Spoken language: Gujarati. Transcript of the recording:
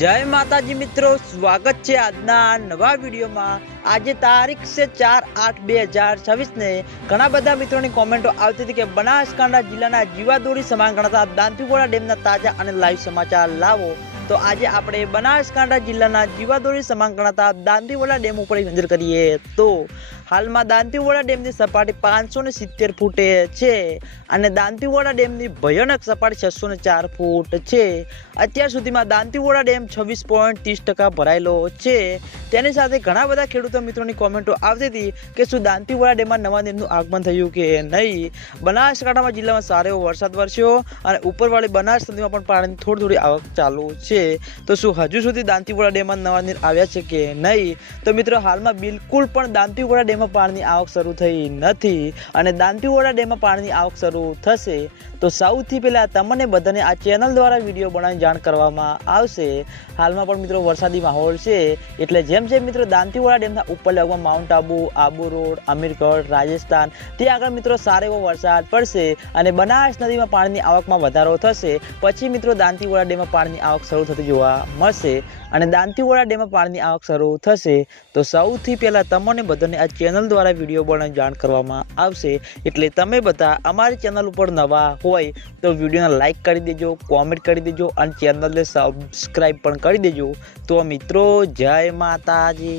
जय माताजी मित्रों, स्वागत है આજના નવા વિડીયોમાં। આજે તારીખ છે 4/8/2026 ને ઘણા બધા મિત્રોની કોમેન્ટો આવતી હતી કે બનાસકાંઠા જિલ્લાના જીવાદોરી સમાન ગણાતા દાંતીવાડા ડેમના તાજા અને લાઈવ સમાચાર લાવો। તો આજે આપણે બનાસકાંઠા જિલ્લાના જીવાદોરી સમાન ગણાતા દાંતીવાડા ડેમ ઉપર નજર કરીએ તો હાલમાં દાંતીવાડા ડેમની સપાટી 570 ફૂટે છે અને દાંતીવાડા ડેમની ભયાનક સપાટી 604 ફૂટ છે। અત્યાર સુધીમાં દાંતીવાડા ડેમ 26.30% ભરાયેલો છે। તેની સાથે ઘણા બધા ખેડૂતો મિત્રોની કોમેન્ટો આવતી હતી કે શું દાંતીવાડા ડેમમાં નવા નીરનું આગમન થયું કે નહીં। બનાસકાંઠામાં જિલ્લામાં સારો એવો વરસાદ વરસ્યો અને ઉપરવાળી બનાસ નદીમાં પણ પાણીની થોડી આવક ચાલુ છે। તો શું હજુ સુધી દાંતીવાડા ડેમમાં નવા નીર આવ્યા છે કે નહીં? તો મિત્રો હાલમાં બિલકુલ પણ દાંતીવાડા ડેમમાં પાણીની આવક શરૂ થઈ નથી અને દાંતીવાડા ડેમમાં પાણીની આવક શરૂ થશે તો સૌથી પહેલા તમને બધાને આ ચેનલ દ્વારા વિડીયો બનાવીને જાણ કરવામાં આવશે। હાલમાં પણ મિત્રો વરસાદી માહોલ છે એટલે જેમ જેમ મિત્રો દાંતીવાડા ડેમના ઉપર લેવલમાં માઉન્ટ આબુ રોડ, અમીરગઢ, રાજસ્થાન ત્યાં આગળ મિત્રો સારો એવો વરસાદ પડશે અને બનાસ નદીમાં પાણીની આવકમાં વધારો થશે પછી મિત્રો દાંતીવાડા ડેમમાં પાણીની આવક શરૂ થતી જોવા મળશે અને દાંતીવાડા ડેમમાં પાણીની આવક શરૂ થશે તો સૌથી પહેલા તમને બધાને આ ચેનલ દ્વારા વિડીયો બનાવીને જાણ કરવામાં આવશે। એટલે તમે બધા અમારી ચેનલ ઉપર નવા હોય તો વિડીયોને લાઈક કરી દેજો, કોમેન્ટ કરી દેજો અને ચેનલને સબસ્ક્રાઈબ પણ કરી દેજો। તો મિત્રો જય માતાજી।